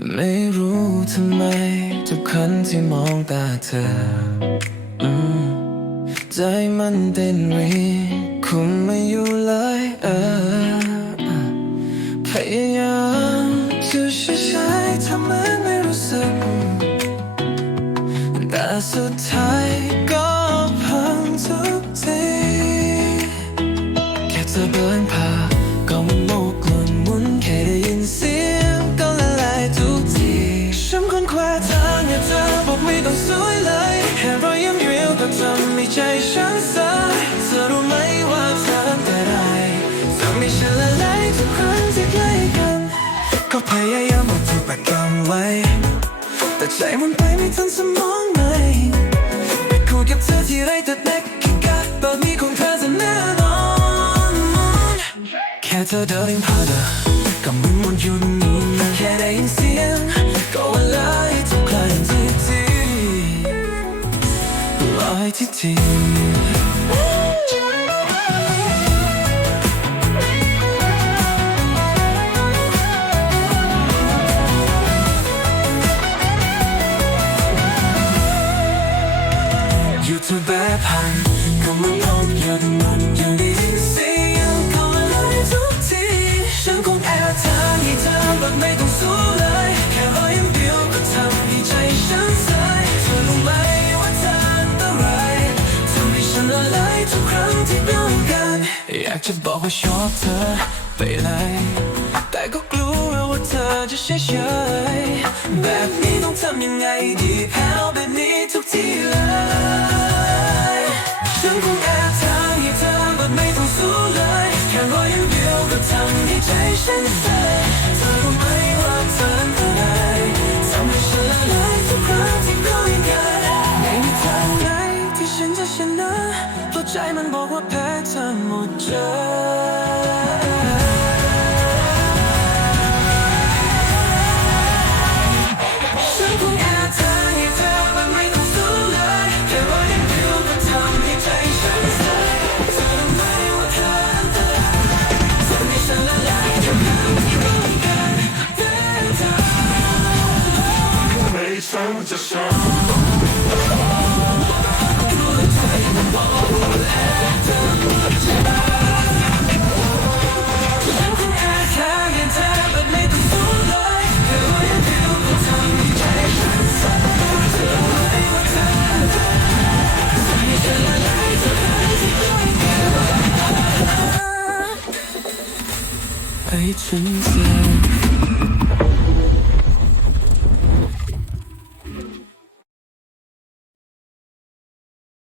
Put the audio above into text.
ไม่รู้ทำไม ทุกครั้งที่มองตาเธอ ใจมันเต้นรีคุมไม่อยู่เลยเออพยายามจะช้าๆทำเหมือนไม่รู้สึก แต่สุดท้ายก็พังทุกที ก็ทำให้ใจฉันสั่นเธอรู้ไหมว่าเธอแต่ไรทำให้ฉันละลายทุกครั้งที่ใกล้กัน ก็พยายามอดทนประกันไว้ แต่ใจมันไปไม่ทันสมองไหมไปคุยกับเธอที่ไรแต่เด็กกินกาแบบนี้คงเธอจะแน่นอนแค่เธอเดินผ่านก็มึนวนอยู่นู่ายที่จริงอยู่ทุกแบบพันก็มันพบหยุดมันอยู่ใน อยากจะบอกว่าชอบเธอไปเลย แต่ก็กลัวว่าเธอจะเฉยๆแบบนี้ต้องทำยังไงดีแพ้แบบนี้ทุกทีเลยฉันคงแอบทางให้เธอแบบไม่ต้องสู้เลย แค่รอยยิ้มเดียวก็ทำให้ใจฉันสั่นเธอ มันบอกว่าแพ้เธอหมดใจฉันคงแอบทางให้เธอแบบไม่ต้องสู้เลยแค่รอยยิ้มเดียวก็ทำให้ใจฉันสั่นเธอรู้ไหมว่าเธออันตรายทำให้ฉันละลายทุกครั้งที่ร่วมกันเป็นเธอไม่ซ้ำจะซ้ำ 爱已存在。